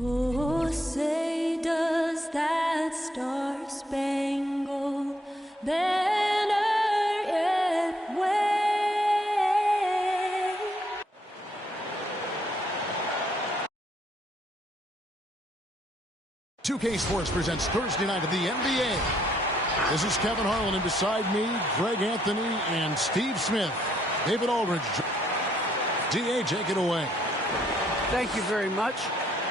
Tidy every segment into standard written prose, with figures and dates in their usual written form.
Oh, say does that star-spangled banner yet wave? 2K Sports presents Thursday night of the NBA. This is Kevin Harlan, and beside me, Greg Anthony and Steve Smith. David Aldridge. DA, take it away. Thank you very much.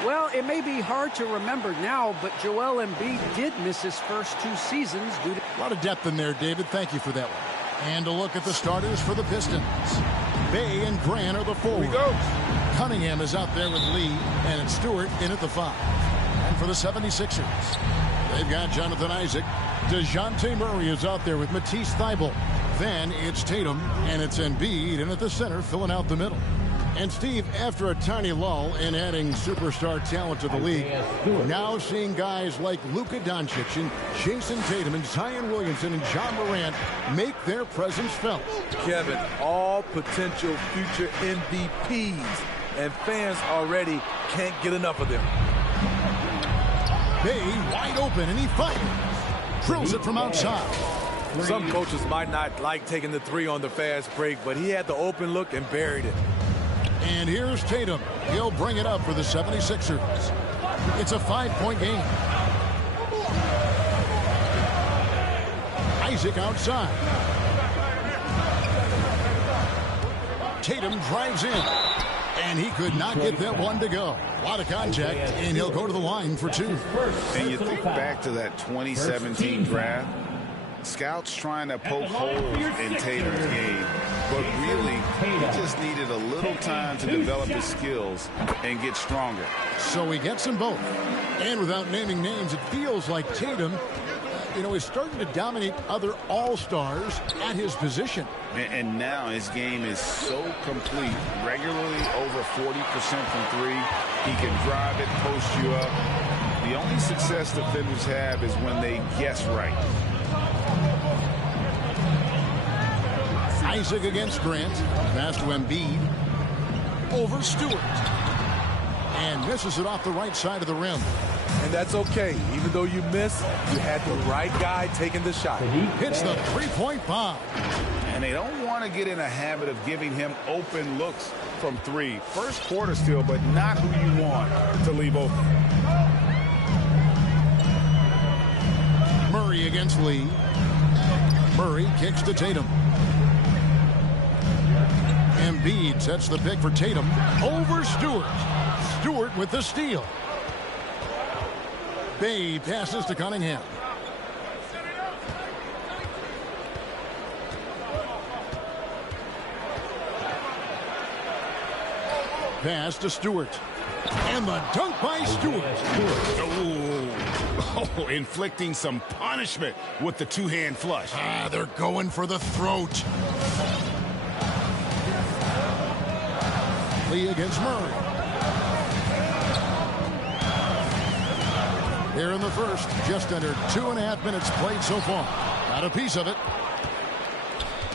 Well, it may be hard to remember now, but Joel Embiid did miss his first 2 seasons due to... A lot of depth in there, David. Thank you for that one. And a look at the starters for the Pistons. Bay and Grant are the forwards. Cunningham is out there with Lee, and it's Stewart in at the 5. And for the 76ers, they've got Jonathan Isaac. DeJounte Murray is out there with Matisse Thybulle. Then it's Tatum, and it's Embiid in at the center, filling out the middle. And Steve, after a tiny lull in adding superstar talent to the league, we're now seeing guys like Luka Doncic and Jason Tatum and Zion Williamson and John Morant make their presence felt. Kevin, all potential future MVPs, and fans already can't get enough of them. Bay wide open, and he fires. Drills it from outside. Some coaches might not like taking the 3 on the fast break, but he had the open look and buried it. And here's Tatum. He'll bring it up for the 76ers. It's a 5-point game. Isaac outside. Tatum drives in. And he could not get that one to go. A lot of contact, and he'll go to the line for 2. And you think back to that 2017 draft, scouts trying to poke holes in Tatum's game, but really, he just needed a little time to develop his skills and get stronger. So he gets them both. And without naming names, it feels like Tatum, is starting to dominate other all-stars at his position. And now his game is so complete, regularly over 40% from 3. He can drive it, post you up. The only success defenders have is when they guess right. Isaac against Grant. Pass to Embiid. Over Stewart. And misses it off the right side of the rim. And that's okay. Even though you miss, you had the right guy taking the shot. Hits the 3-point bomb. And they don't want to get in a habit of giving him open looks from 3. First quarter still, but not who you want to leave open. Murray against Lee. Murray kicks to Tatum. Embiid sets the pick for Tatum. Over Stewart. Stewart with the steal. Bay passes to Cunningham. Pass to Stewart. And the dunk by Stewart. Oh, inflicting some punishment with the 2-hand flush. They're going for the throat. Lee against Murray. Here in the first, just under 2.5 minutes played so far. Got a piece of it.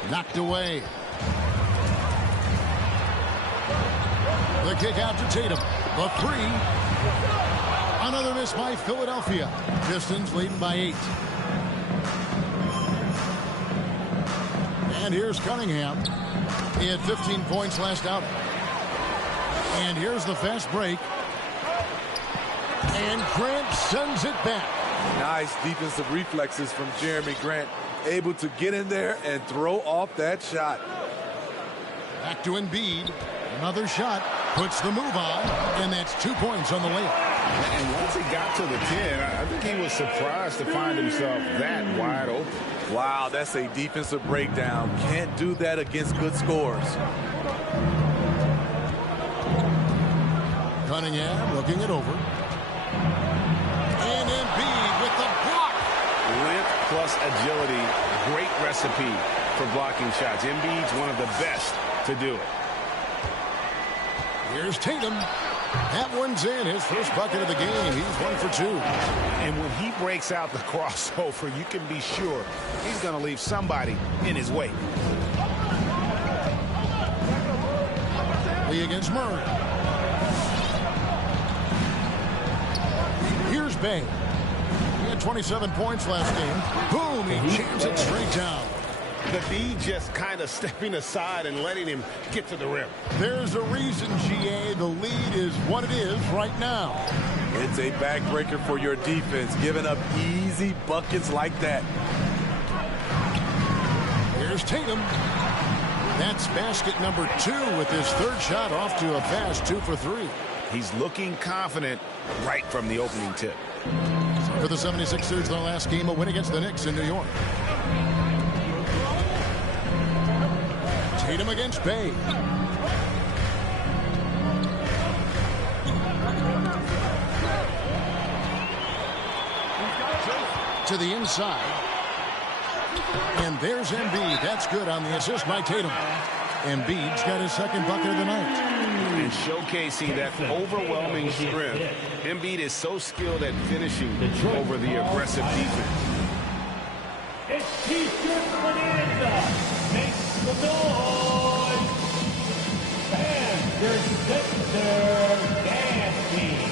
Knocked away. The kick out to Tatum. The 3. Another miss by Philadelphia. Pistons leading by 8. And here's Cunningham. He had 15 points last outing. And here's the fast break. And Grant sends it back. Nice defensive reflexes from Jeremy Grant. Able to get in there and throw off that shot. Back to Embiid. Another shot. Puts the move on. And that's 2 points on the layup. And once he got to the 10, I think he was surprised to find himself that wide open. Wow, that's a defensive breakdown. Can't do that against good scores. Cunningham looking it over. And Embiid with the block. Length plus agility, great recipe for blocking shots. Embiid's one of the best to do it. Here's Tatum. That one's in. His first bucket of the game. He's 1 for 2. And when he breaks out the crossover, you can be sure he's going to leave somebody in his wake. Lee against Murray. Here's Bay. He had 27 points last game. Boom, he jams it straight down. The D just kind of stepping aside and letting him get to the rim. There's a reason, GA, the lead is what it is right now. It's a backbreaker for your defense, giving up easy buckets like that. Here's Tatum. That's basket number 2 with his third shot off to a fast 2 for 3. He's looking confident right from the opening tip. For the 76ers, their last game, a win against the Knicks in New York. Tatum against Bay. To the inside. And there's Embiid. That's good on the assist by Tatum. Embiid's got his second bucket of the night. And showcasing that overwhelming strength. Embiid is so skilled at finishing over the aggressive defense. It's T-shirt Bonanza. Make the noise. And there's Sixers dance team.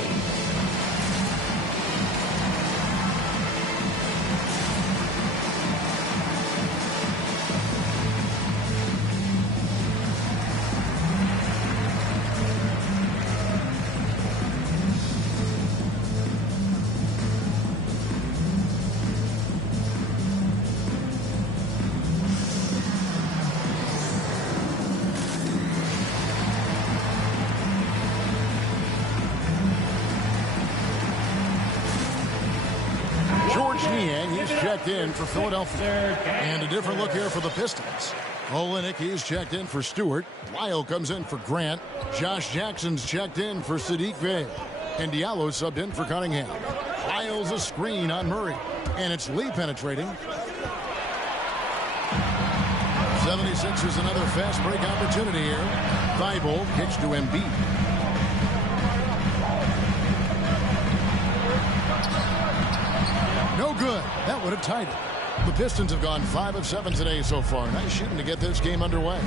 Checked in for Philadelphia. And a different look here for the Pistons. Olynyk, he's checked in for Stewart. Lyle comes in for Grant. Josh Jackson's checked in for Sadiq Bey. And Diallo subbed in for Cunningham. Lyle's a screen on Murray. And it's Lee penetrating. 76ers another fast break opportunity here. Thibault kicks to Embiid. No good. That would have tied it. The Pistons have gone 5 of 7 today so far. Nice shooting to get this game underway.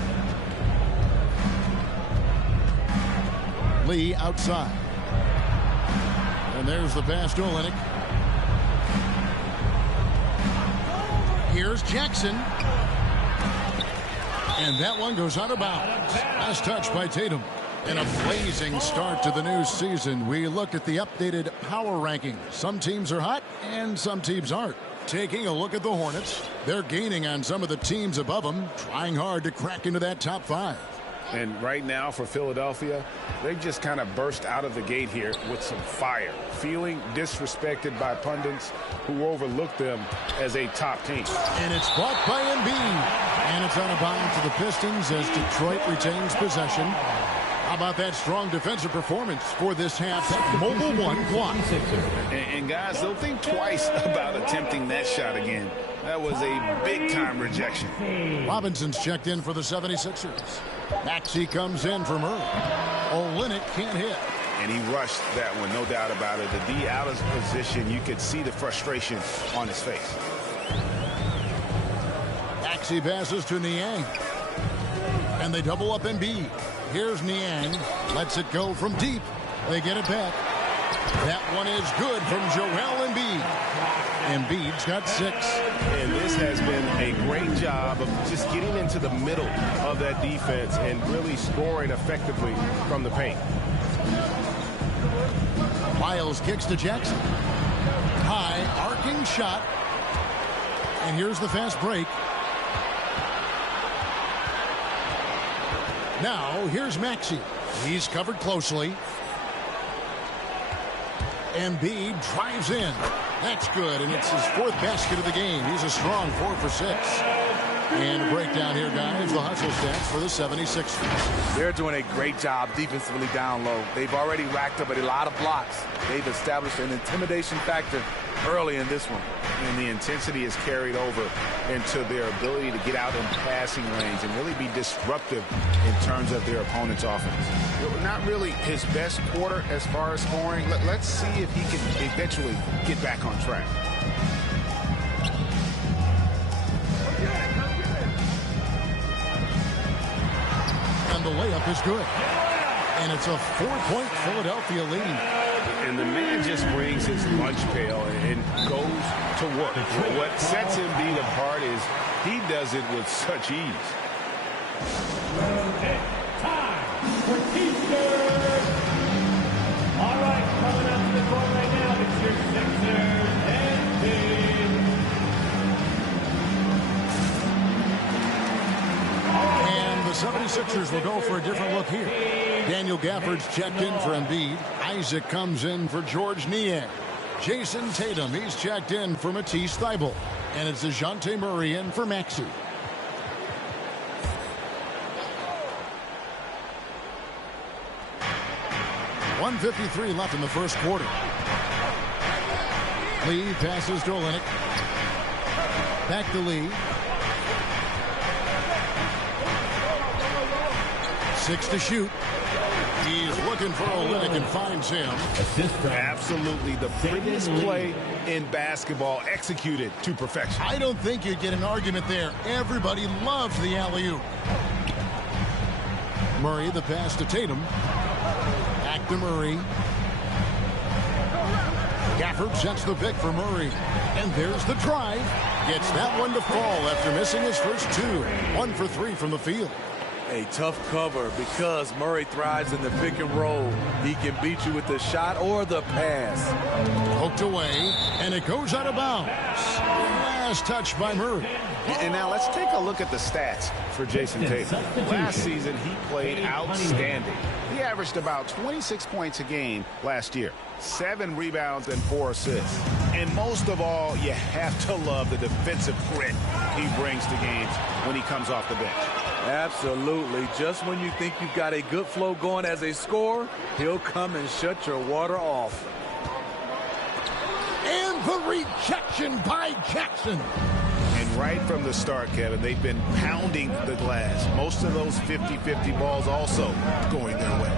Lee outside. And there's the pass to Olynyk. Here's Jackson. And that one goes out of bounds. Last touch by Tatum. And a blazing start to the new season. We look at the updated power ranking. Some teams are hot and some teams aren't. Taking a look at the Hornets, they're gaining on some of the teams above them, trying hard to crack into that top 5. And right now for Philadelphia, they just kind of burst out of the gate here with some fire, feeling disrespected by pundits who overlook them as a top team. And it's blocked by Embiid. And it's out of bounds to the Pistons as Detroit retains possession. How about that strong defensive performance for this half? That mobile one block. And guys, they'll think twice about attempting that shot again. That was a big-time rejection. Robinson's checked in for the 76ers. Maxey comes in for Murray. Olynyk can't hit. And he rushed that one, no doubt about it. The D out of position, you could see the frustration on his face. Maxey passes to Niang. And they double up Embiid. Here's Niang. Lets it go from deep. They get it back. That one is good from Joel Embiid. Embiid's got 6. And this has been a great job of just getting into the middle of that defense and really scoring effectively from the paint. Miles kicks to Jackson. High, arcing shot. And here's the fast break. Now, here's Maxey. He's covered closely. Embiid drives in. That's good, and it's his 4th basket of the game. He's a strong 4 for 6. And a breakdown here, guys. The hustle stats for the 76ers. They're doing a great job defensively down low. They've already racked up a lot of blocks. They've established an intimidation factor early in this one. And the intensity is carried over into their ability to get out in passing lanes and really be disruptive in terms of their opponent's offense. Not really his best quarter as far as scoring. Let's see if he can eventually get back on track. And the layup is good. And it's a 4-point Philadelphia lead. And the man just brings his lunch pail and goes to work. What sets Embiid apart is he does it with such ease. Time for T-shirts. All right, coming up to the court right now, it's your Sixers and team. And the 76ers will go for a different look here. Daniel Gafford's checked in for Embiid. Isaac comes in for George Niang. Jason Tatum, he's checked in for Matisse Thybulle. And it's DeJounte Murray in for Maxey. .153 left in the first quarter. Lee passes to Olynyk. Back to Lee. 6 to shoot. He's looking for Olynyk and finds him. Absolutely the prettiest play in basketball, executed to perfection. I don't think you get an argument there. Everybody loves the alley-oop. Murray, the pass to Tatum. Back to Murray. Gafford sets the pick for Murray. And there's the drive. Gets that one to fall after missing his first two. 1 for 3 from the field. A tough cover because Murray thrives in the pick and roll. He can beat you with the shot or the pass. Poked away, and it goes out of bounds. Last touch by Murray. And now let's take a look at the stats for Jason Tatum. Last season, he played outstanding. He averaged about 26 points a game last year, 7 rebounds and 4 assists. And most of all, you have to love the defensive grit he brings to games when he comes off the bench. Absolutely. Just when you think you've got a good flow going as a scorer, he'll come and shut your water off. And the rejection by Jackson. And right from the start, Kevin, they've been pounding the glass. Most of those 50-50 balls also going their way.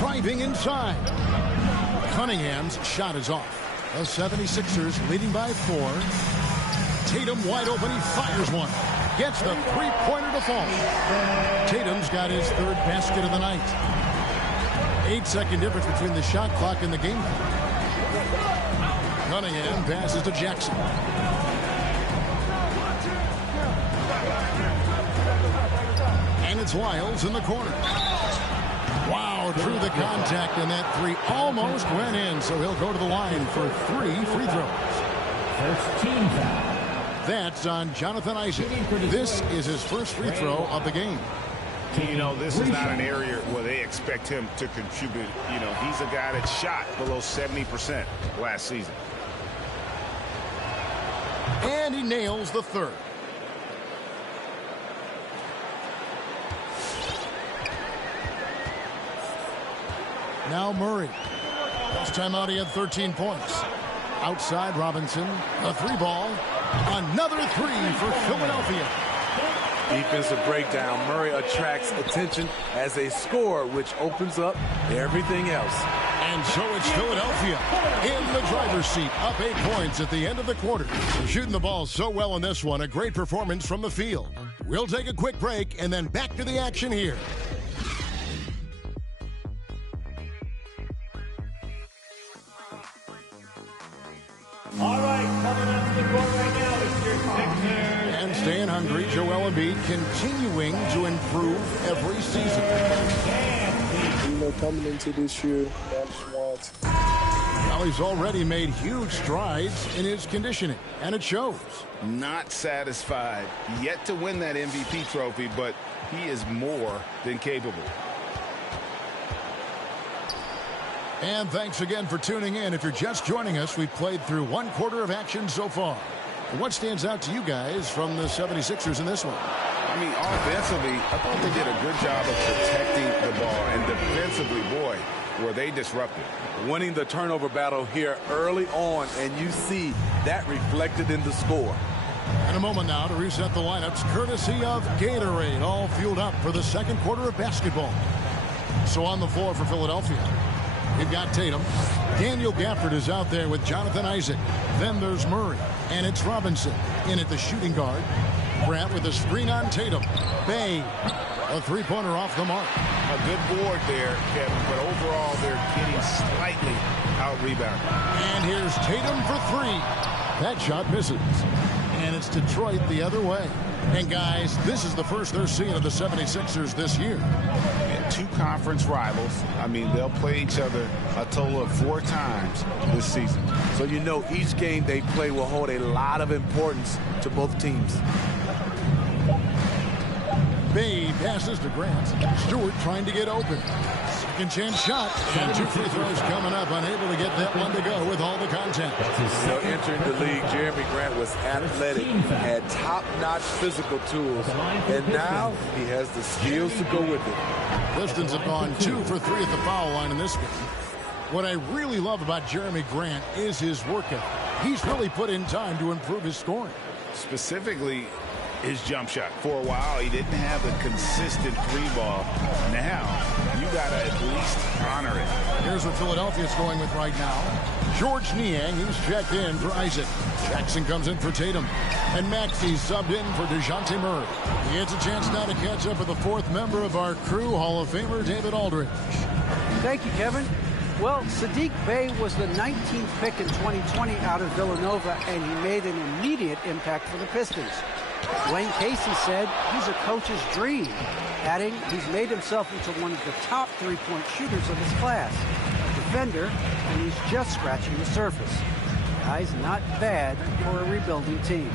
Driving inside. Cunningham's shot is off. The 76ers leading by 4. Tatum wide open. He fires one. Gets the three-pointer to fall. Tatum's got his 3rd basket of the night. 8-second difference between the shot clock and the game clock. Cunningham passes to Jackson. And it's Lyles in the corner. Wow, drew the contact, and that 3 almost went in, so he'll go to the line for 3 free throws. First team foul. That's on Jonathan Isaac. This is his first free throw of the game. You know, this is not an area where they expect him to contribute. You know, he's a guy that shot below 70% last season. And he nails the 3rd. Now Murray. Last time out he had 13 points. Outside Robinson. A 3-ball. Another 3 for Philadelphia. Defensive breakdown. Murray attracts attention as a scorer, which opens up everything else. And so it's Philadelphia in the driver's seat, up 8 points at the end of the quarter. They're shooting the ball so well in this one. A great performance from the field. We'll take a quick break and then back to the action here. All right, coming up to the court right now, it's your Sixers. And staying hungry, Joel Embiid continuing to improve every season. You know, coming into this year, I just want. Well, he's already made huge strides in his conditioning, and it shows. Not satisfied yet to win that MVP trophy, but he is more than capable. And thanks again for tuning in. If you're just joining us, we've played through 1 quarter of action so far. What stands out to you guys from the 76ers in this one? I mean, offensively, I thought they did a good job of protecting the ball. And defensively, boy, were they disruptive. Winning the turnover battle here early on, and you see that reflected in the score. In a moment now to reset the lineups, courtesy of Gatorade, all fueled up for the 2nd quarter of basketball. So on the floor for Philadelphia, you've got Tatum. Daniel Gafford is out there with Jonathan Isaac. Then there's Murray. And it's Robinson in at the shooting guard. Grant with a screen on Tatum. Bay, a three-pointer off the mark. A good board there, Kevin, but overall they're getting slightly out-rebounded. And here's Tatum for three. That shot misses. And it's Detroit the other way. And guys, this is the first they're seeing of the 76ers this year. And two conference rivals. I mean, they'll play each other a total of 4 times this season. So you know each game they play will hold a lot of importance to both teams. Bay passes to Grant. Stewart trying to get open. Second chance shot. And 2 free throws coming up. Unable to get that one to go with all the contact. You know, entering the league, Jeremy Grant was athletic, had top-notch physical tools, and now he has the skills to go with it. Pistons have gone 2 for 3 at the foul line in this game. What I really love about Jeremy Grant is his work ethic. He's really put in time to improve his scoring. Specifically, his jump shot. For a while, he didn't have a consistent 3-ball. Now, you got to at least honor it. Here's what Philadelphia's going with right now. George Niang, he's checked in for Isaac. Jackson comes in for Tatum. And Maxey's subbed in for DeJounte Murray. He gets a chance now to catch up with the 4th member of our crew, Hall of Famer David Aldridge. Thank you, Kevin. Well, Saddiq Bey was the 19th pick in 2020 out of Villanova, and he made an immediate impact for the Pistons. Dwayne Casey said he's a coach's dream, adding he's made himself into one of the top 3-point shooters of his class, a defender, and he's just scratching the surface. Guy's not bad for a rebuilding team.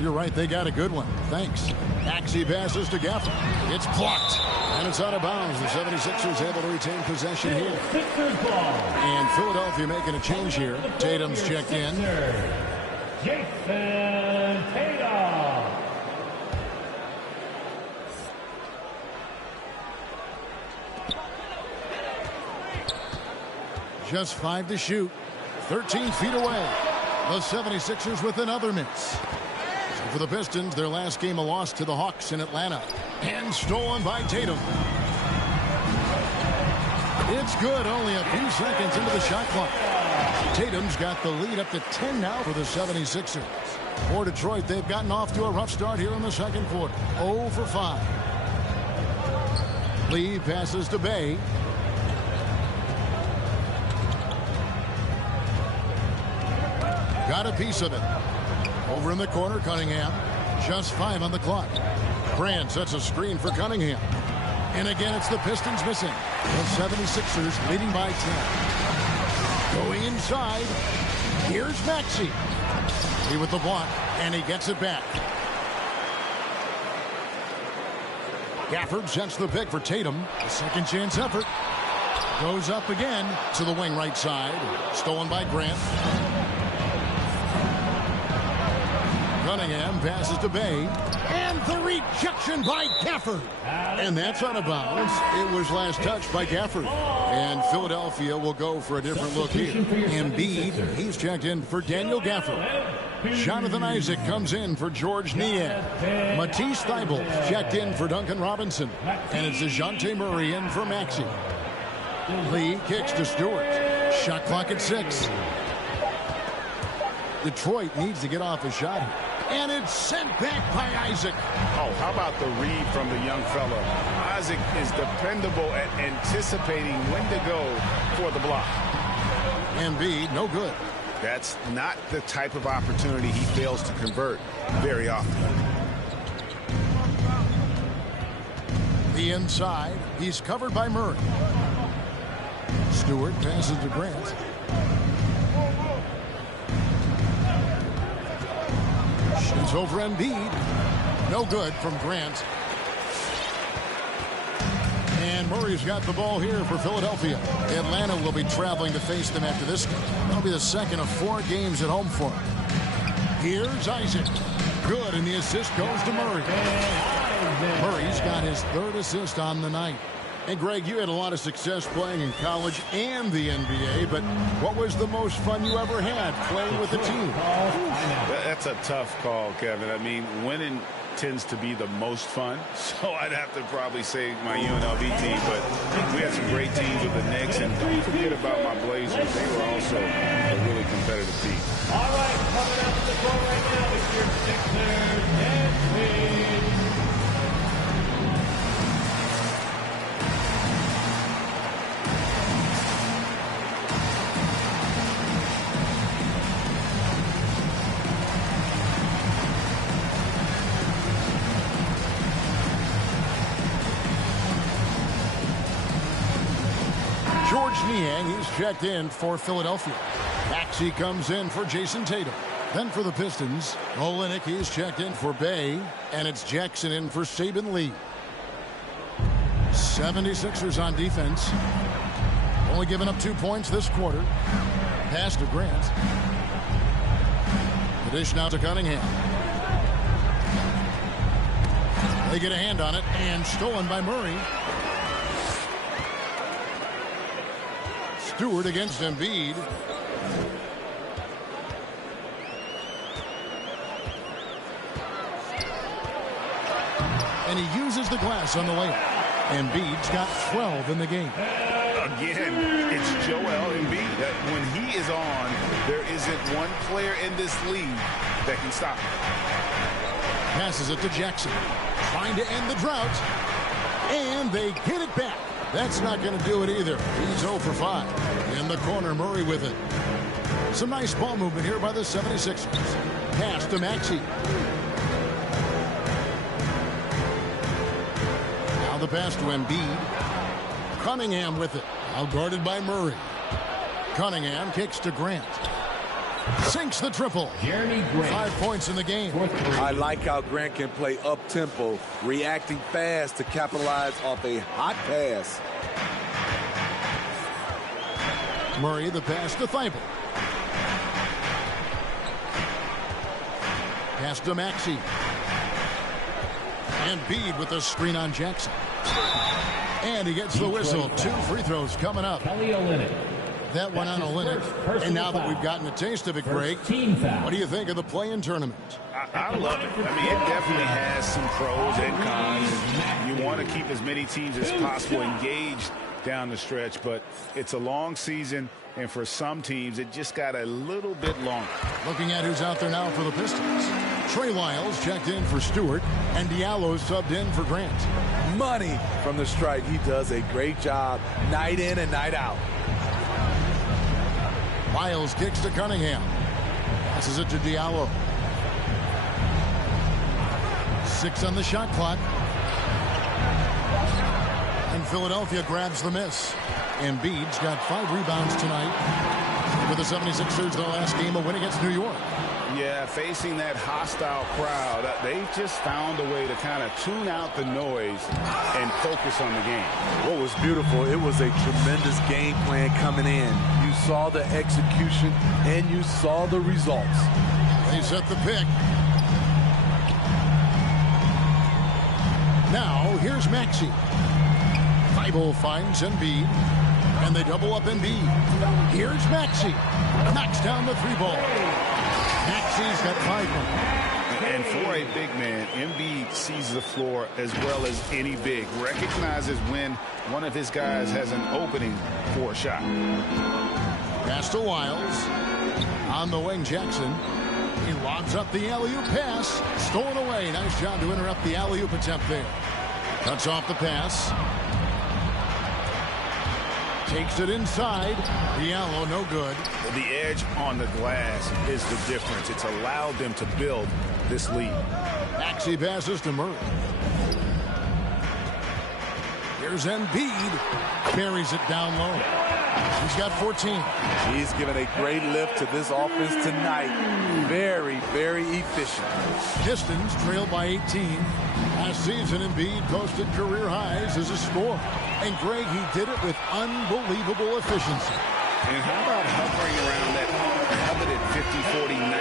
You're right, they got a good one. Thanks. Maxey passes to Gafford. It's blocked, and it's out of bounds. The 76ers able to retain possession here. And Philadelphia making a change here. Tatum's checked in. Jason Tatum. Just 5 to shoot. 13 feet away. The 76ers with another miss. So for the Pistons, their last game a loss to the Hawks in Atlanta. And stolen by Tatum. It's good, only a few seconds into the shot clock. Tatum's got the lead up to 10 now for the 76ers. For Detroit, they've gotten off to a rough start here in the second quarter. 0 for 5. Lee passes to Bay. Got a piece of it. Over in the corner, Cunningham. Just 5 on the clock. Grant sets a screen for Cunningham. And again, it's the Pistons missing. The 76ers leading by 10. Going inside. Here's Maxey. He with the block, and he gets it back. Gafford sets the pick for Tatum. A second chance effort. Goes up again to the wing right side. Stolen by Grant. Cunningham passes to Bay. And the rejection by Gafford. And that's out of bounds. It was last touched by Gafford. And Philadelphia will go for a different look here. Embiid, he's checked in for Daniel Gafford. Jonathan Isaac comes in for George Niang. Matisse Thybulle checked in for Duncan Robinson. And it's DeJounte Murray in for Maxey. Lee kicks to Stewart. Shot clock at 6. Detroit needs to get off a shot here. And it's sent back by Isaac. Oh, how about the read from the young fella? Isaac is dependable at anticipating when to go for the block. Embiid, no good. That's not the type of opportunity he fails to convert very often. The inside, he's covered by Murray. Stewart passes to Grant. Shoots over Embiid. No good from Grant. And Murray's got the ball here for Philadelphia. Atlanta will be traveling to face them after this game. That'll be the second of 4 games at home for him. Here's Isaac. Good, and the assist goes to Murray. Murray's got his 3rd assist on the night. And Greg, you had a lot of success playing in college and the NBA, but what was the most fun you ever had playing with the team? That's a tough call, Kevin. I mean, winning tends to be the most fun, so I'd have to probably say my UNLV team, but we had some great teams with the Knicks, and don't forget about my Blazers. They were also a really competitive team. All right, coming up to the floor right now is your Sixers and George Niang, he's checked in for Philadelphia. Maxey comes in for Jason Tatum. Then for the Pistons, Olynyk, he's checked in for Bay. And it's Jackson in for Saben Lee. 76ers on defense. Only giving up 2 points this quarter. Pass to Grant. The dish now to Cunningham. They get a hand on it and stolen by Murray. Stewart against Embiid. And he uses the glass on the layup. Embiid's got 12 in the game. Again, it's Joel Embiid. When he is on, there isn't one player in this league that can stop him. Passes it to Jackson. Trying to end the drought. And they get it back. That's not going to do it either. He's 0 for 5. In the corner, Murray with it. Some nice ball movement here by the 76ers. Pass to Maxey. Now the pass to Embiid. Cunningham with it. Now guarded by Murray. Cunningham kicks to Grant. Sinks the triple. 5 points in the game. I like how Grant can play up-tempo, reacting fast to capitalize off a hot pass. Murray, the pass to Thibault. Pass to Maxey. Embiid with the screen on Jackson. And he gets the whistle. 2 free throws coming up. Kelly Olynyk. That one on Olynyk. And now that we've gotten a taste of it, Greg, what do you think of the play-in tournament? I love it. I mean, it definitely has some pros and cons. You want to keep as many teams as possible engaged down the stretch, but it's a long season, and for some teams, it just got a little bit longer. Looking at who's out there now for the Pistons. Trey Lyles checked in for Stewart, and Diallo subbed in for Grant. Money from the stripe. He does a great job night in and night out. Lyles kicks to Cunningham. Passes it to Diallo. 6 on the shot clock. And Philadelphia grabs the miss. Embiid's got 5 rebounds tonight. For the 76ers, their last game, a win against New York. Yeah, facing that hostile crowd, they just found a way to kind of tune out the noise and focus on the game. What was beautiful, it was a tremendous game plan coming in. You saw the execution, and you saw the results. They set the pick. Now, here's Maxey. Thibault finds Embiid, and they double up Embiid. Here's Maxey. Knocks down the 3-ball. Maxey's got 5 points. And for a big man, Embiid sees the floor as well as any big. Recognizes when one of his guys has an opening for a shot. Pass to Lyles. On the wing, Jackson. He lobs up the alley-oop pass. Stolen away. Nice job to interrupt the alley-oop attempt there. Cuts off the pass. Takes it inside. Diallo, no good. The edge on the glass is the difference. It's allowed them to build this lead. Maxey passes to Murray. Here's Embiid. Buries it down low. He's got 14. He's given a great lift to this offense tonight. Very, very efficient. Pistons trail by 18. Last season, Embiid posted career highs as a scorer. And Greg, he did it with unbelievable efficiency. And how about hovering around that coveted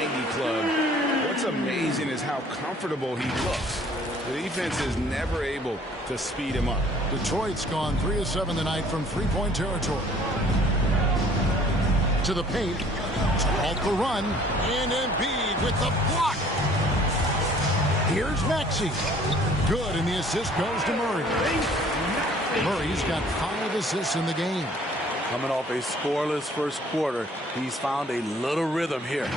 50-40-90 club? What's amazing is how comfortable he looks. The defense is never able to speed him up. Detroit's gone 3 of 7 tonight from 3-point territory. To the paint. Off the run. And Embiid with the block. Here's Maxey. Good, and the assist goes to Murray. Murray's got 5 assists in the game. Coming off a scoreless first quarter, he's found a little rhythm here.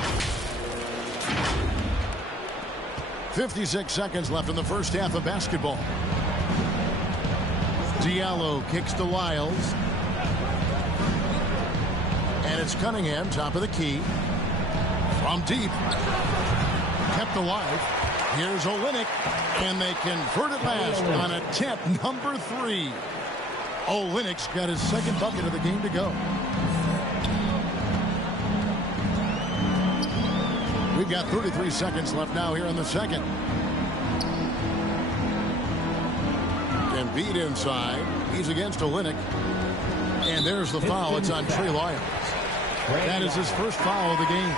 56 seconds left in the first half of basketball. Diallo kicks to Lyles. And it's Cunningham, top of the key. From deep. Kept alive. Here's Olynyk. And they convert it last on attempt number 3. Olynyk's got his second bucket of the game to go. We've got 33 seconds left now here in the second. Embiid inside. He's against Olynyk. And there's the foul. It's on Trey Lyles. That is his first foul of the game.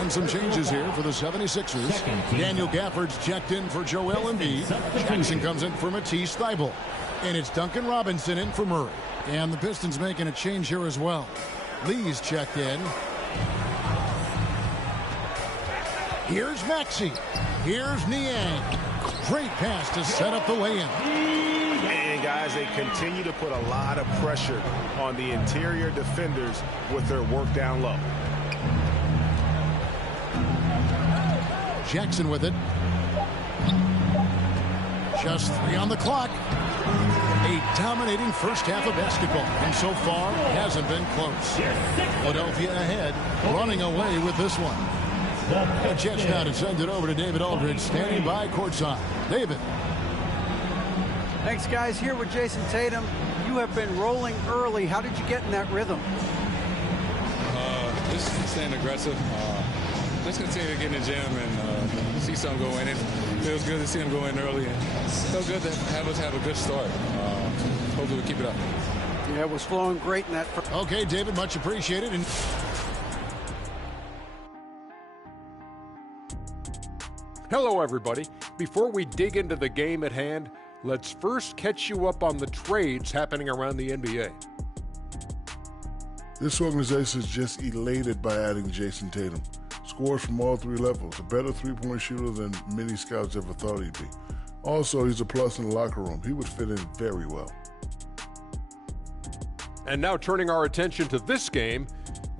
And some changes here for the 76ers. Daniel Gafford's checked in for Joel Embiid. Jackson comes in for Matisse Thybulle. And it's Duncan Robinson in for Murray. And the Pistons making a change here as well. Lee's checked in. Here's Maxey. Here's Niang. Great pass to set up the lay-in. And guys, they continue to put a lot of pressure on the interior defenders with their work down low. Jackson with it. Just 3 on the clock. A dominating first half of basketball. And so far, hasn't been close. Philadelphia ahead, running away with this one. The Jets now to send it over to David Aldridge, standing by courtside. David. Thanks, guys. Here with Jason Tatum. You have been rolling early. How did you get in that rhythm? Just staying aggressive. Just continue to get in the gym and see something go in. It feels good to see them go in early. And so good to have us have a good start. Hopefully we keep it up. Yeah, it was flowing great in that. Okay, David, much appreciated. And hello, everybody. Before we dig into the game at hand, let's first catch you up on the trades happening around the NBA. This organization is just elated by adding Jason Tatum. Scores from all 3 levels, a better three-point shooter than many scouts ever thought he'd be. Also, he's a plus in the locker room. He would fit in very well. And now turning our attention to this game,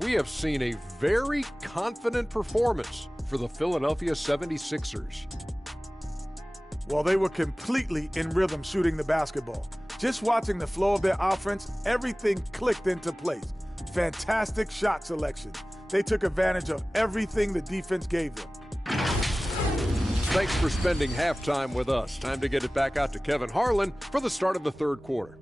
we have seen a very confident performance for the Philadelphia 76ers. Well, they were completely in rhythm shooting the basketball. Just watching the flow of their offense, everything clicked into place. Fantastic shot selection. They took advantage of everything the defense gave them. Thanks for spending halftime with us. Time to get it back out to Kevin Harlan for the start of the third quarter.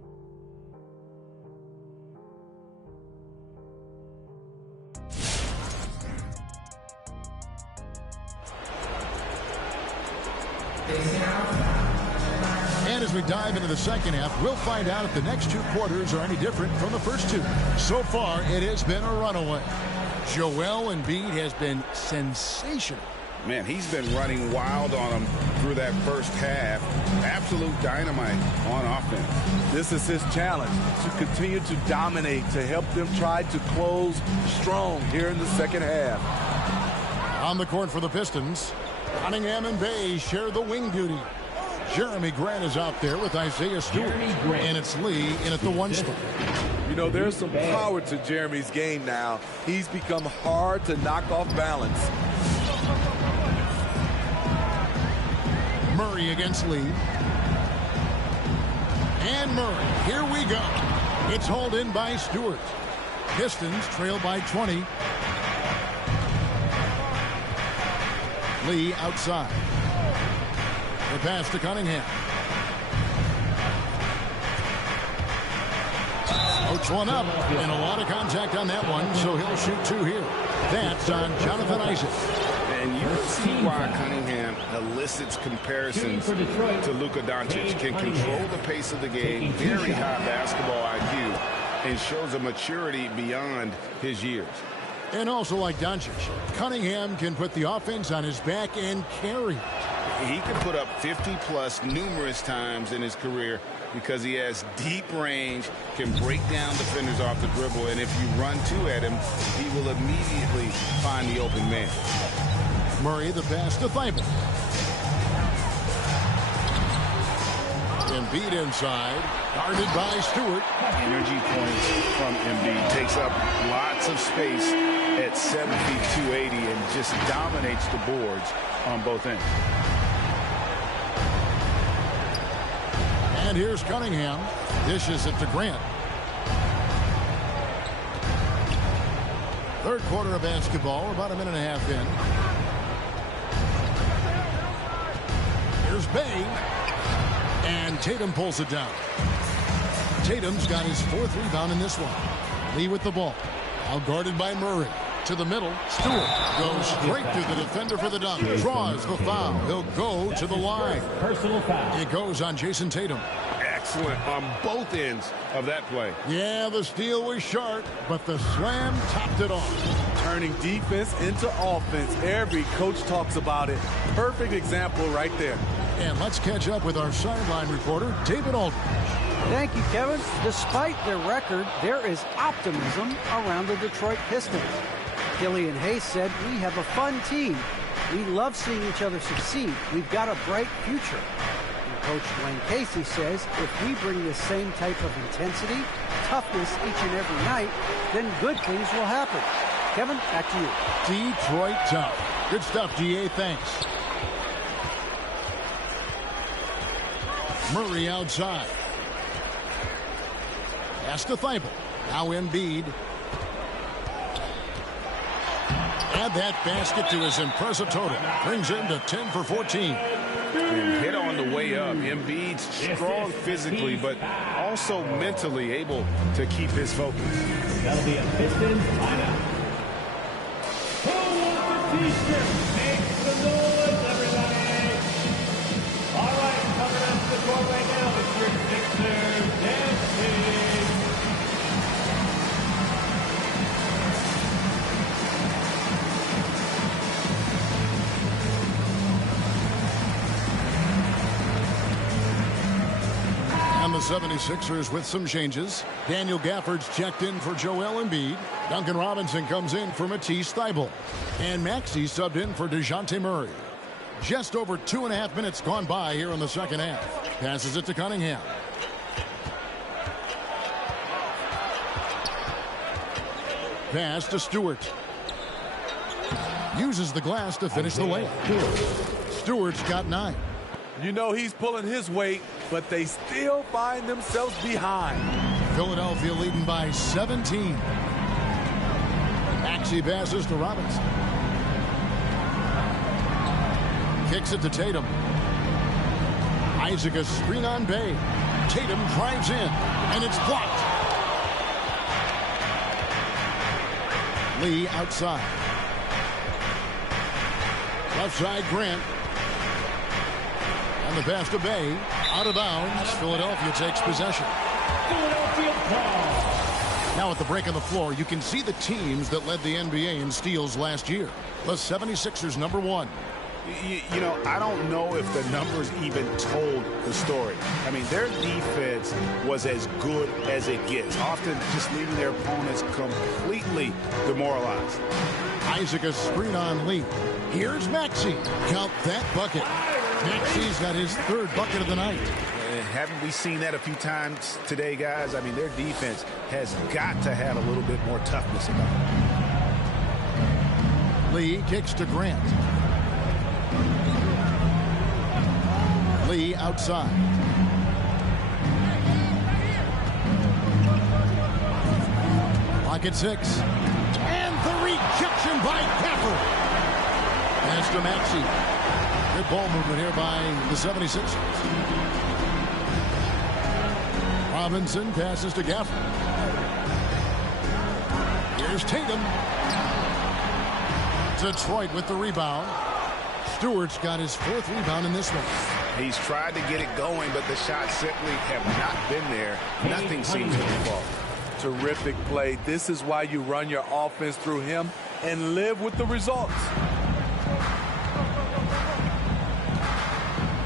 And as we dive into the second half, we'll find out if the next 2 quarters are any different from the first 2. So far, it has been a runaway. Joel Embiid has been sensational. Man, he's been running wild on them through that first half. Absolute dynamite on offense. This is his challenge, to continue to dominate, to help them try to close strong here in the second half. On the court for the Pistons, Cunningham and Bay share the wing duty. Jeremy Grant is out there with Isaiah Stewart. And it's Lee in at the 1 spot. You know, there's some power to Jeremy's game now. He's become hard to knock off balance. Murray against Lee. And Murray. Here we go. It's hauled in by Stewart. Pistons trail by 20. Lee outside. The pass to Cunningham. Outs one up, and a lot of contact on that one, so he'll shoot 2 here. That's on Jonathan Isaac. And you can see why Cunningham elicits comparisons to Luka Doncic. Can control the pace of the game, very high basketball IQ, and shows a maturity beyond his years. And also like Doncic, Cunningham can put the offense on his back and carry. He can put up 50-plus numerous times in his career because he has deep range, can break down defenders off the dribble, and if you run 2 at him, he will immediately find the open man. Murray the pass to Thybulle. Embiid inside, guarded by Stewart. Energy points from Embiid. Takes up lots of space at 7 feet 280 and just dominates the boards on both ends. And here's Cunningham. Dishes it to Grant. Third quarter of basketball, about a minute and a half in. Here's Bay. And Tatum pulls it down. Tatum's got his 4th rebound in this one. Lee with the ball. Out guarded by Murray. To the middle. Stewart goes straight through the defender for the dunk. Draws the foul. He'll go to the line. Personal foul. It goes on Jason Tatum. Excellent on both ends of that play. Yeah, the steal was sharp, but the slam topped it off. Turning defense into offense. Every coach talks about it. Perfect example right there. And let's catch up with our sideline reporter, David Aldridge. Thank you, Kevin. Despite their record, there is optimism around the Detroit Pistons. Killian Hayes said, "We have a fun team. We love seeing each other succeed. We've got a bright future." And Coach Dwayne Casey says, "If we bring the same type of intensity, toughness each and every night, then good things will happen." Kevin, back to you. Detroit tough. Good stuff, DA. Thanks. Murray outside. Pass to Thibault. Now Embiid. Add that basket to his impressive total. Brings him to 10 for 14. And hit on the way up. Embiid's strong physically, but also mentally able to keep his focus. That'll be a Pistons timeout. Who wants a t-shirt? Make some noise, everybody. All right, coming up to the court right now, it's your Sixers dancing. And the 76ers with some changes. Daniel Gafford's checked in for Joel Embiid. Duncan Robinson comes in for Matisse Thybulle. And Maxey subbed in for DeJounte Murray. Just over 2.5 minutes gone by here in the second half. Passes it to Cunningham. Pass to Stewart. Uses the glass to finish the layup. Stewart's got 9. You know he's pulling his weight, but they still find themselves behind. Philadelphia leading by 17. Maxey passes to Robinson. Kicks it to Tatum. Isaac a screen on Bay. Tatum drives in, and it's blocked. Lee outside. Left side, Grant. And the pass to Bay. Out of bounds. Philadelphia takes possession. Philadelphia ball. Now at the break on the floor, you can see the teams that led the NBA in steals last year. The 76ers, number 1. You know, I don't know if the numbers even told the story. I mean, their defense was as good as it gets, often just leaving their opponents completely demoralized. Isaac a screen on Lee. Here's Maxey. Count that bucket. Maxey's got his 3rd bucket of the night. Haven't we seen that a few times today, guys? I mean, their defense has got to have a little bit more toughness about it. Lee kicks to Grant. Lee outside. Clock at 6. And the rejection by Gafford. Pass to Maxey. Good ball movement here by the 76ers. Robinson passes to Gafford. Here's Tatum. Detroit with the rebound. Stewart's got his 4th rebound in this one. He's tried to get it going, but the shots simply have not been there. Nothing seems to be falling. Terrific play. This is why you run your offense through him and live with the results.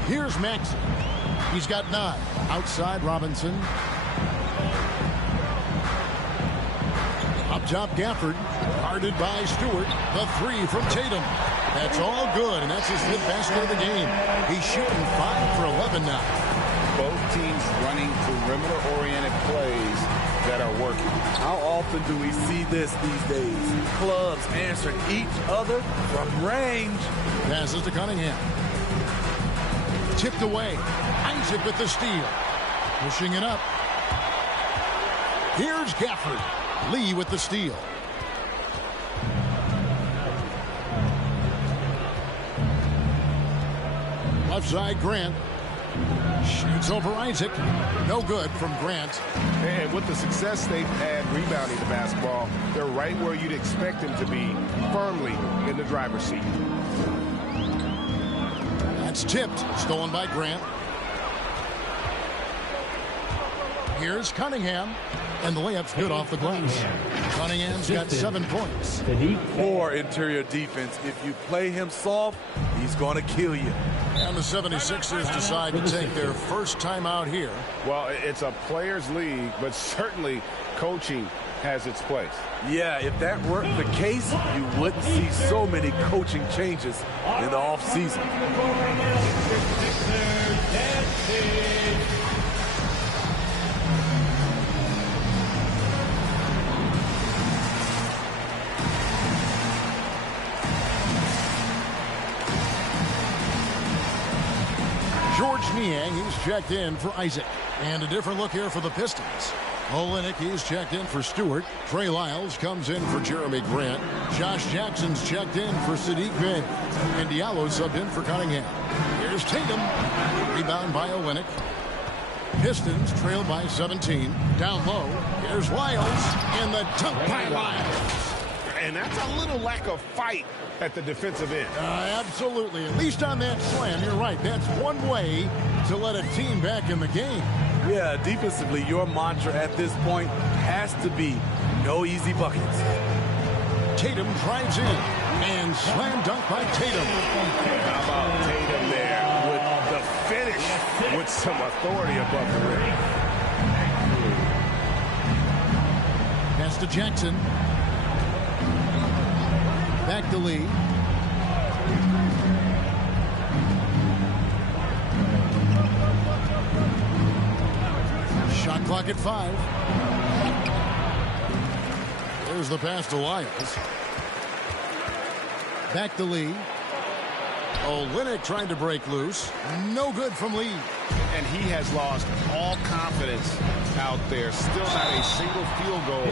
Here's Maxey. He's got 9. Outside Robinson. Up top Gafford. Guarded by Stewart. The 3 from Tatum. That's all good, and that's his 5th basket of the game. He's shooting 5 for 11 now. Both teams running perimeter-oriented plays that are working. How often do we see this these days? Clubs answering each other from range. Passes to Cunningham. Tipped away. Isaac with the steal. Pushing it up. Here's Gafford. Lee with the steal. Left side, Grant. Shoots over Isaac. No good from Grant. And with the success they've had rebounding the basketball, they're right where you'd expect them to be, firmly in the driver's seat. That's tipped. Stolen by Grant. Here's Cunningham. And the layup's good off the glass. Cunningham's got 7 points. Poor interior defense. If you play him soft, he's going to kill you. And the 76ers decide to take their first time out here. Well, it's a players' league, but certainly coaching has its place. Yeah, if that weren't the case, you wouldn't see so many coaching changes in the offseason. George Niang, he's checked in for Isaac. And a different look here for the Pistons. Olynyk, he's checked in for Stewart. Trey Lyles comes in for Jeremy Grant. Josh Jackson's checked in for Saddiq Bey. And Diallo subbed in for Cunningham. Here's Tatum. Rebound by Olynyk. Pistons trail by 17. Down low. Here's Lyles. And the dunk by Lyles. And that's a little lack of fight at the defensive end. Absolutely. At least on that slam, you're right. That's one way to let a team back in the game. Yeah, defensively, your mantra at this point has to be no easy buckets. Tatum drives in and slam dunk by Tatum. How about Tatum there with the finish with some authority above the rim. Pass to Jackson. Back to Lee. Shot clock at 5. There's the pass to Lyles. Back to Lee. Olynyk trying to break loose. No good from Lee. And he has lost all confidence out there. Still not a single field goal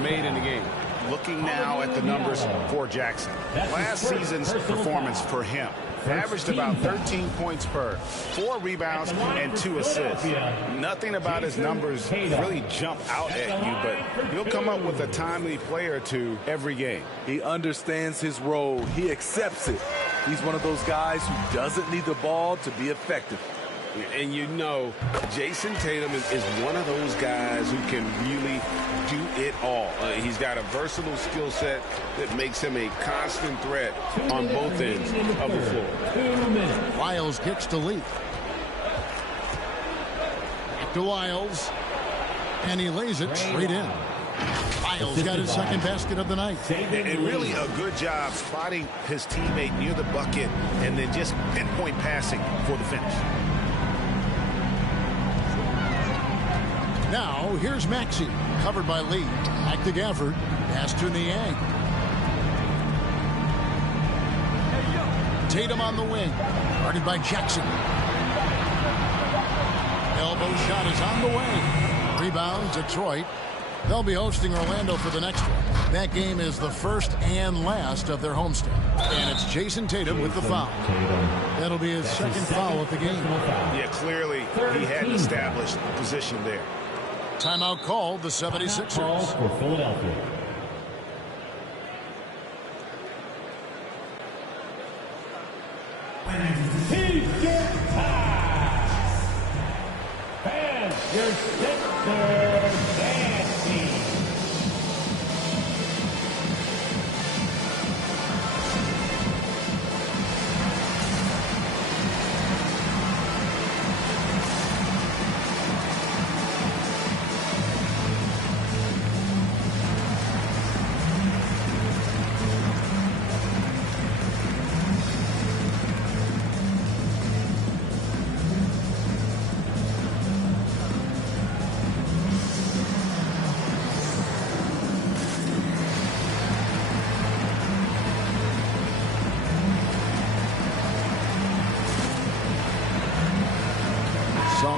made in the game. Looking now at the numbers for Jackson. Last season's performance for him averaged about 13 points per, 4 rebounds and 2 assists. Nothing about his numbers really jump out at you, but he'll come up with a timely play or two every game. He understands his role. He accepts it. He's one of those guys who doesn't need the ball to be effective. And you know, Jason Tatum is one of those guys who can really do it all. He's got a versatile skill set that makes him a constant threat on both ends of the floor. Lyles kicks to Lee. Back to Lyles. And he lays it straight in. Lyles got his second basket of the night. And really a good job spotting his teammate near the bucket and then just pinpoint passing for the finish. Now, here's Maxey, covered by Lee. Back to Gafford. Pass to Niang. Tatum on the wing. Guarded by Jackson. Elbow shot is on the way. Rebound, Detroit. They'll be hosting Orlando for the next one. That game is the first and last of their homestand. And it's Jason Tatum with the foul. That'll be his second foul of the game. Yeah, clearly he hadn't established position there. Timeout called the 76ers. For Philadelphia. T-shirt time. Fans, your Sixers dancing.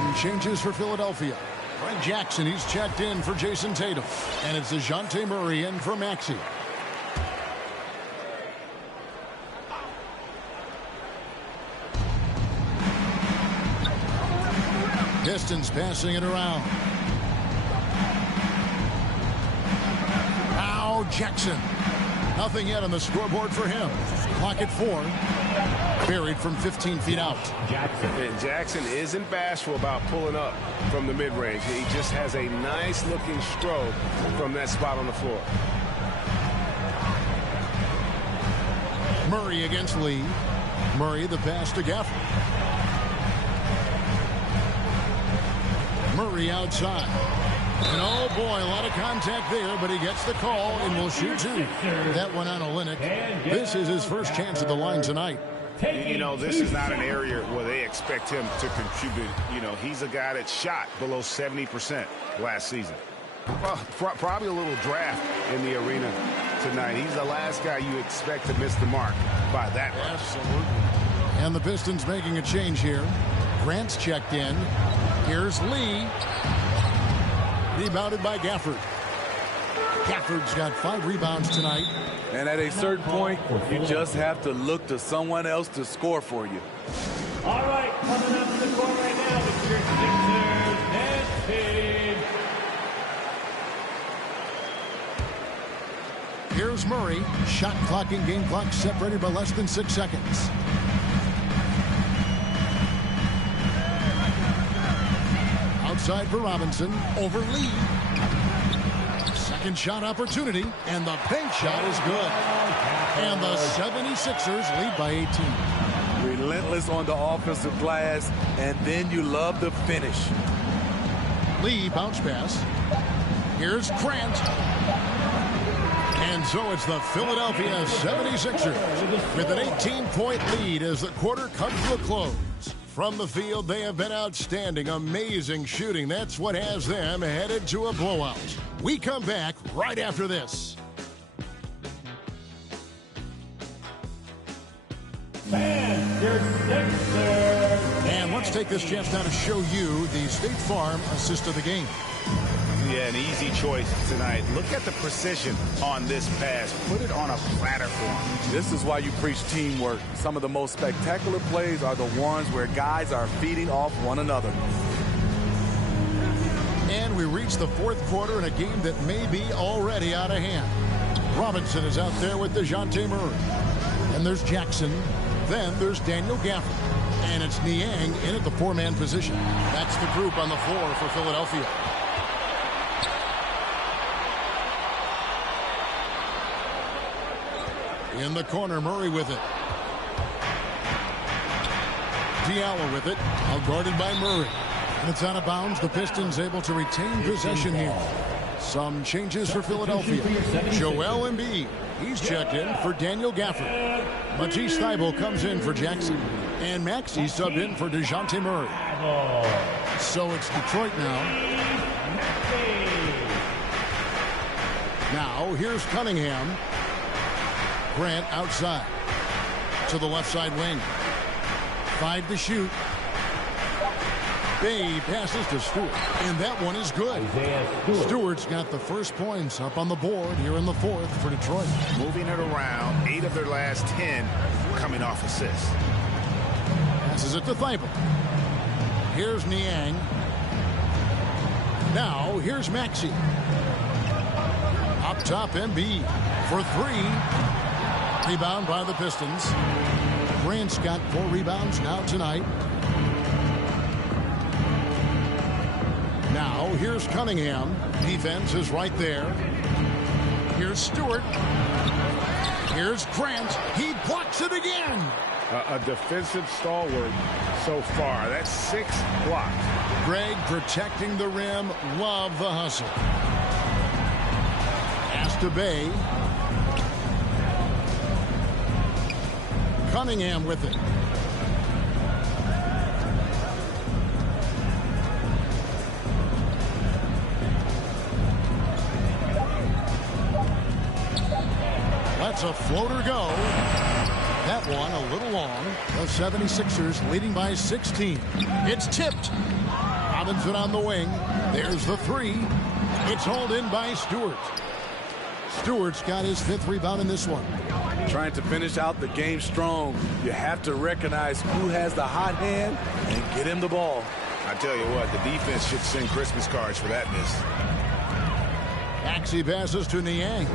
Some changes for Philadelphia. Fred Jackson, he's checked in for Jason Tatum. And it's DeJounte Murray in for Maxey. Pistons passing it around. Now Jackson. Nothing yet on the scoreboard for him. Clock at 4. Buried from 15 feet out. And Jackson isn't bashful about pulling up from the mid-range. He just has a nice-looking stroke from that spot on the floor. Murray against Lee. Murray the pass to Gafford. Murray outside. And oh boy, a lot of contact there, but he gets the call and will shoot 2. That one on Olynyk. This is his first chance at the line tonight. You know, this is not an area where they expect him to contribute. You know, he's a guy that shot below 70% last season. Probably a little draft in the arena tonight. He's the last guy you expect to miss the mark by that much. Absolutely. And the Pistons making a change here. Grant's checked in. Here's Lee. Rebounded by Gafford. Gafford's got 5 rebounds tonight. And at a certain point, you just have to look to someone else to score for you. All right, coming up to the court right now, it's your Sixers next team. Here's Murray. Shot clock and game clock separated by less than 6 seconds. Outside for Robinson. Over Lee. Second shot opportunity. And the bank shot is good. And the 76ers lead by 18. Relentless on the offensive glass. And then you love the finish. Lee bounce pass. Here's Grant. And so it's the Philadelphia 76ers with an 18-point lead as the quarter comes to a close. From the field, they have been outstanding, amazing shooting. That's what has them headed to a blowout. We come back right after this. And let's take this chance now to show you the State Farm assist of the game. Yeah, an easy choice tonight. Look at the precision on this pass. Put it on a platter form. This is why you preach teamwork. Some of the most spectacular plays are the ones where guys are feeding off one another. And we reach the 4th quarter in a game that may be already out of hand. Robinson is out there with DeJounte Murray. And there's Jackson. Then there's Daniel Gafford. And it's Niang in at the 4-man position. That's the group on the floor for Philadelphia. In the corner, Murray with it. Diallo with it. Out guarded by Murray. And it's out of bounds. The Pistons able to retain possession here. Some changes for Philadelphia. Joel Embiid. He's checked in for Daniel Gafford. Matisse Thybulle comes in for Jackson. And Maxey subbed in for DeJounte Murray. So it's Detroit now. Now here's Cunningham. Grant outside to the left side wing. 5 to shoot. Bay passes to Stewart, and that one is good. Stewart's got the first points up on the board here in the 4th for Detroit. Moving it around, 8 of their last 10 coming off assists. Passes it to Thybulle. Here's Niang. Now here's Maxey. Up top, Embiid for 3. Rebound by the Pistons. Grant's got 4 rebounds now tonight. Now here's Cunningham. Defense is right there. Here's Stewart. Here's Grant. He blocks it again. A defensive stalwart so far. That's 6 blocks. Greg protecting the rim. Love the hustle. Pass to Bay. Cunningham with it. Let's a floater go. That one a little long. The 76ers leading by 16. It's tipped. Robinson on the wing. There's the three. It's hauled in by Stewart. Stewart's got his 5th rebound in this one. Trying to finish out the game strong. You have to recognize who has the hot hand and get him the ball. I tell you what, the defense should send Christmas cards for that miss. Maxey passes to Niang.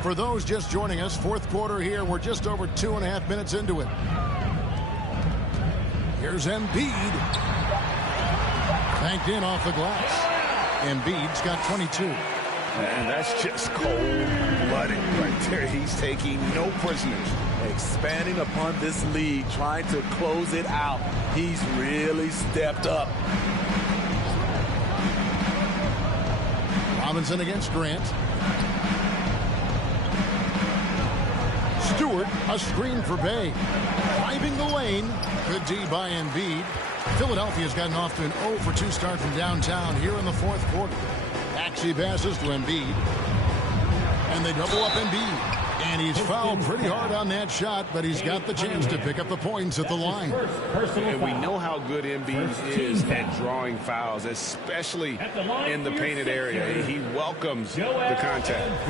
For those just joining us, 4th quarter here. We're just over 2.5 minutes into it. Here's Embiid. Banked in off the glass. Embiid's got 22. And that's just cold-blooded right there. He's taking no prisoners. Expanding upon this lead, trying to close it out. He's really stepped up. Robinson against Grant. Stewart, a screen for Bay. Driving the lane. Good D by Embiid. Philadelphia's gotten off to an 0-for-2 start from downtown here in the 4th quarter. Maxey passes to Embiid. And they double up Embiid. And he's fouled pretty hard on that shot, but he's got the chance to pick up the points at the line. And we know how good Embiid is at drawing fouls, especially in the painted area. He welcomes the contact.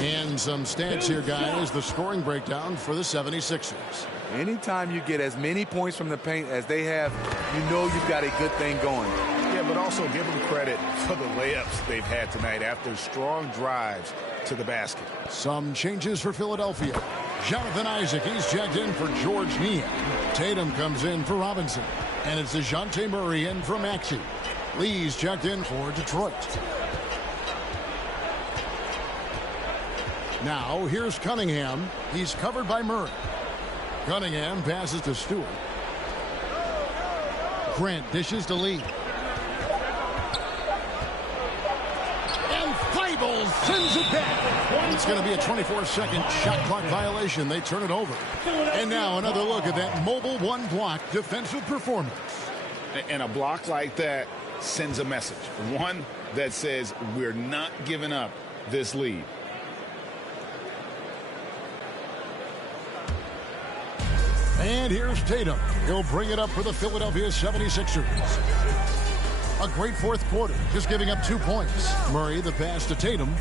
And some stats here, guys. The scoring breakdown for the 76ers. Anytime you get as many points from the paint as they have, you know you've got a good thing going. Yeah, but also give them credit for the layups they've had tonight after strong drives to the basket. Some changes for Philadelphia. Jonathan Isaac, he's checked in for George Niang. Tatum comes in for Robinson. And it's DeJounte Murray in for Maxey. Lee's checked in for Detroit. Now, here's Cunningham. He's covered by Murray. Cunningham passes to Stewart. Grant dishes to Lee. And Thibault sends it back. It's going to be a 24-second shot clock violation. They turn it over. And now another look at that mobile one-block defensive performance. And a block like that sends a message. One that says we're not giving up this lead. And here's Tatum. He'll bring it up for the Philadelphia 76ers. A great 4th quarter, just giving up 2 points. Murray, the pass to Tatum.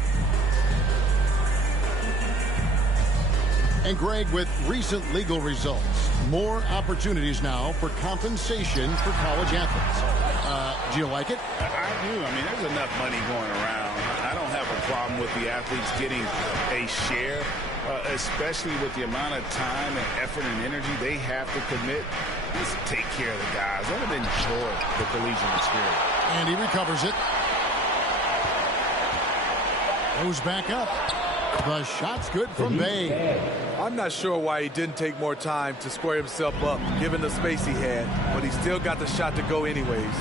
And Greg, with recent legal results, more opportunities now for compensation for college athletes. Do you like it? I do. I mean, there's enough money going around. I don't have a problem with the athletes getting a share. Especially with the amount of time and effort and energy they have to commit. Let's take care of the guys. Let them enjoy the collegiate experience. And he recovers it. Goes back up. The shot's good from Bay. I'm not sure why he didn't take more time to square himself up, given the space he had, but he still got the shot to go anyways.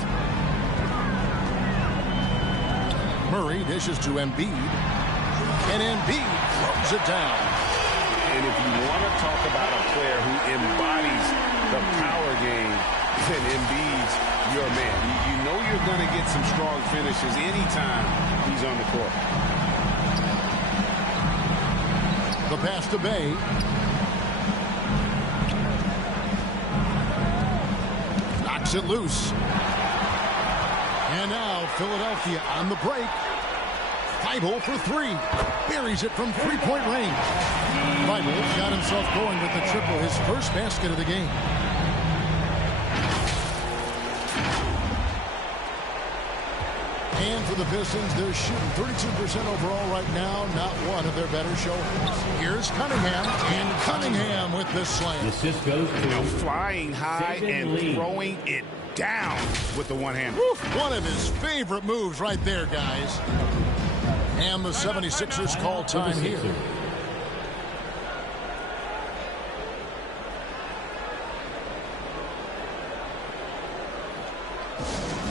Murray dishes to Embiid. And Embiid throws it down. And if you want to talk about a player who embodies the power game, then Embiid's your man. You know you're going to get some strong finishes anytime he's on the court. The pass to Bay. Knocks it loose. And now Philadelphia on the break. Thibault for three. Buries it from three-point range. Thibault got himself going with the triple, his first basket of the game. And for the Pistons, they're shooting 32% overall right now. Not one of their better showings. Here's Cunningham, and Cunningham with the slam. Assist goes to flying high and throwing it down with the one hand. One of his favorite moves right there, guys. And the 76ers call time here.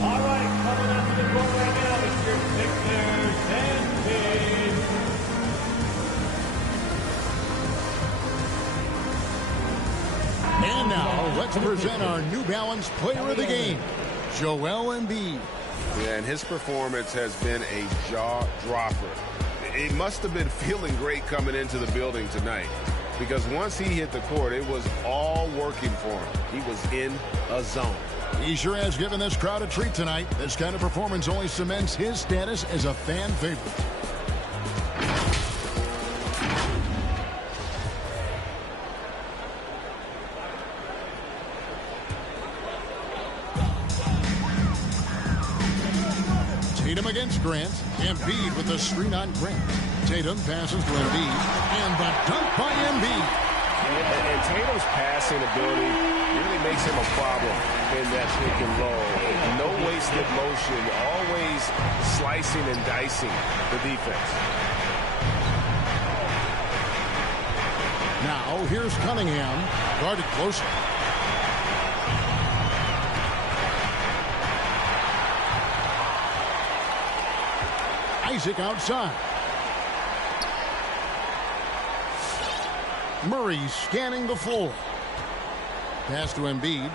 All right, coming up to the court right now, it's your Sixers and Kings. And now, let's present our New Balance Player of the Game, Joel Embiid. Yeah, and his performance has been a jaw-dropper. It must have been feeling great coming into the building tonight. because once he hit the court, it was all working for him. He was in a zone. He sure has given this crowd a treat tonight. This kind of performance only cements his status as a fan favorite. Tatum against Grant. Embiid with the screen on Grant. Tatum passes to Embiid. And the dunk by Embiid. And Tatum's passing ability really makes him a problem in that pick and roll. No wasted motion, always slicing and dicing the defense. Now here's Cunningham, guarded closely. Isaac outside. Murray scanning the floor. Pass to Embiid.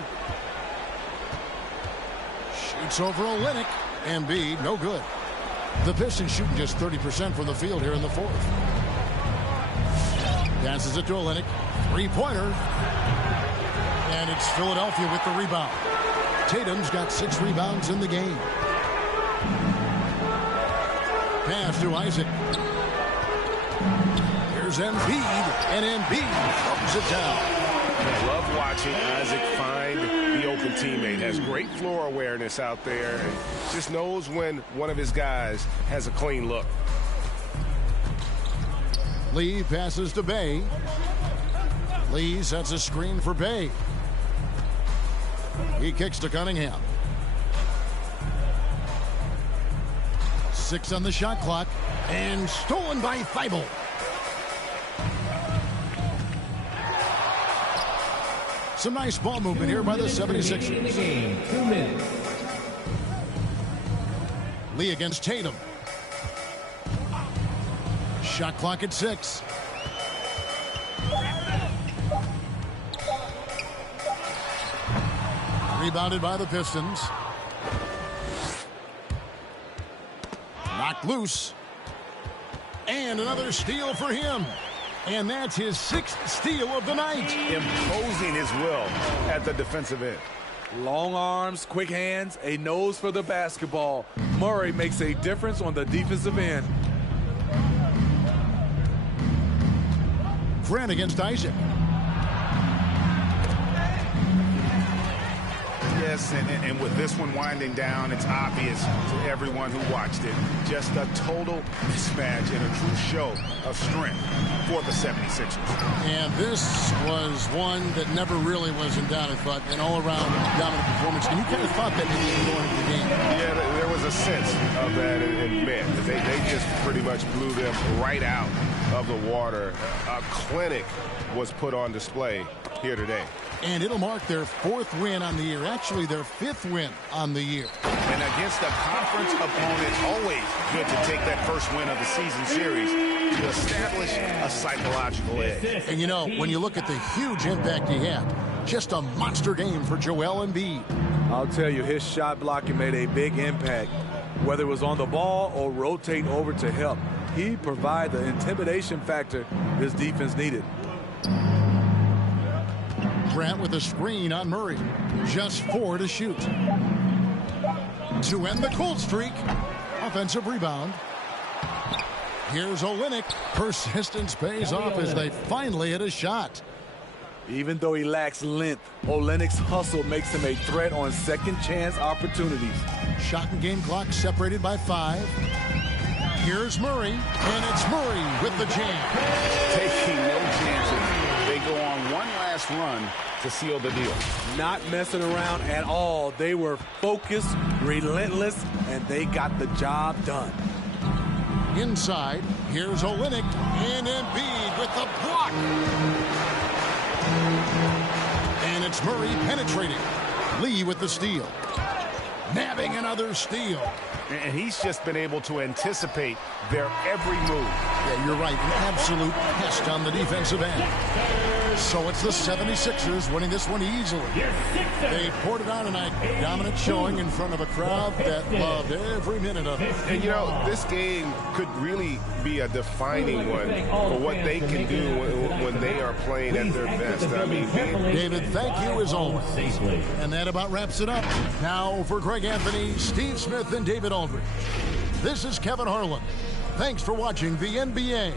Shoots over Olynyk. Embiid, no good. The Pistons shooting just 30% from the field here in the fourth. Passes it to Olynyk. Three-pointer. And it's Philadelphia with the rebound. Tatum's got 6 rebounds in the game. Pass to Isaac. Here's Embiid, and Embiid throws it down. I love watching Isaac find the open teammate. Has great floor awareness out there. And just knows when one of his guys has a clean look. Lee passes to Bey. Lee sets a screen for Bey. He kicks to Cunningham. 6 on the shot clock, and stolen by Thibault. Some nice ball movement here by the 76ers. 2 minutes. Lee against Tatum. Shot clock at 6. Rebounded by the Pistons. Knocked loose. And another steal for him. And that's his 6th steal of the night. Imposing his will at the defensive end. Long arms, quick hands, a nose for the basketball. Murray makes a difference on the defensive end. Grant against Isaac. Yes, and with this one winding down, it's obvious to everyone who watched it. Just a total mismatch and a true show of strength for the 76ers. And this was one that never really was in doubt, I thought, an all-around dominant performance. And you kind of thought that maybe going into the game. Yeah, there was a sense of that in men. They just pretty much blew them right out of the water. A clinic was put on display here today. And it'll mark their 4th win on the year. Actually, their 5th win on the year. And against a conference opponent, always good to take that first win of the season series to establish a psychological edge. And, you know, when you look at the huge impact he had, just a monster game for Joel Embiid. I'll tell you, his shot blocking made a big impact. Whether it was on the ball or rotating over to help, he provided the intimidation factor this defense needed. Grant with a screen on Murray. Just 4 to shoot. To end the cold streak. Offensive rebound. Here's Olynyk. Persistence pays off as they finally hit a shot. Even though he lacks length, Olynyk's hustle makes him a threat on second chance opportunities. Shot and game clock separated by 5. Here's Murray, and it's Murray with the jam. Taking no chances. They go on one last run to seal the deal. Not messing around at all. They were focused, relentless, and they got the job done. Inside, here's Olynyk, and Embiid with the block. And it's Murray penetrating. Lee with the steal. Nabbing another steal. And he's just been able to anticipate their every move. Yeah, you're right. An absolute pest on the defensive end. So it's the 76ers winning this one easily. They poured it on tonight. Dominant showing in front of a crowd that loved every minute of it. And, you know, this game could really be a defining one for what they can do when they are playing at their best. I mean, David, thank you as always. And that about wraps it up. Now for Greg Anthony, Steve Smith, and David Aldridge. This is Kevin Harlan. Thanks for watching the NBA